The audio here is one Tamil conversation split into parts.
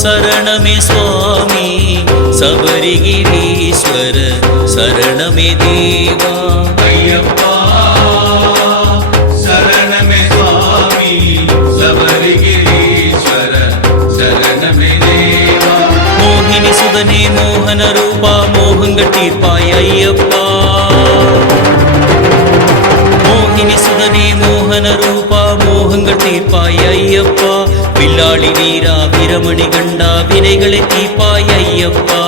சரணமே சுவாமி சபரிகிரீஸ்வர சரணமே தேவா ஐயப்பா சரணமே சுவாமி சபரிகிரீஸ்வர சரணமே தேவா மோகினி சுதனே மோகன ரூபா மோகங்கள் தீர்ப்பாய் ஐயப்பா மோகினி சுதனே மோகன ரூபா மோகங்கள் தீர்ப்பாய் ஐயப்பா வில்லாளி வீரா வீரமணி கண்டா வினைகளை தீர்ப்பாய் ஐயப்பா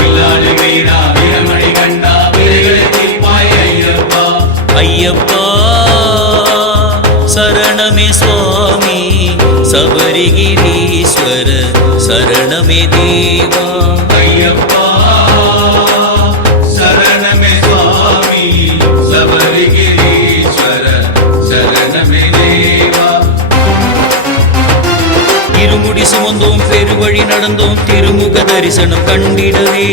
வில்லாளி வீரா வீரமணி கண்டா வினைகளை தீர்ப்பாய் ஐயப்பா ஐயப்பா சரணமே சுவாமி சபரிகிரீஸ்வர சரணமே தேவா ஐயப்பா சரணமே சுவாமி சபரிகிரீஸ்வர சரணமே தேவா இருமுடி சுமந்தோம் பெருவழி நடந்தோம் திருமுக தரிசனம் கண்டிடவே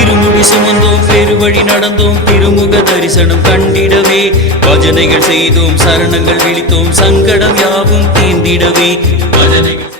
இருமுடி சுமந்தோம் பெருவழி நடந்தோம் திருமுக தரிசனம் கண்டிடவே பஜனைகள் செய்தோம் சரணங்கள் விழித்தோம் சங்கடம் யாவும் தீர்ந்திடவே பஜனைகள்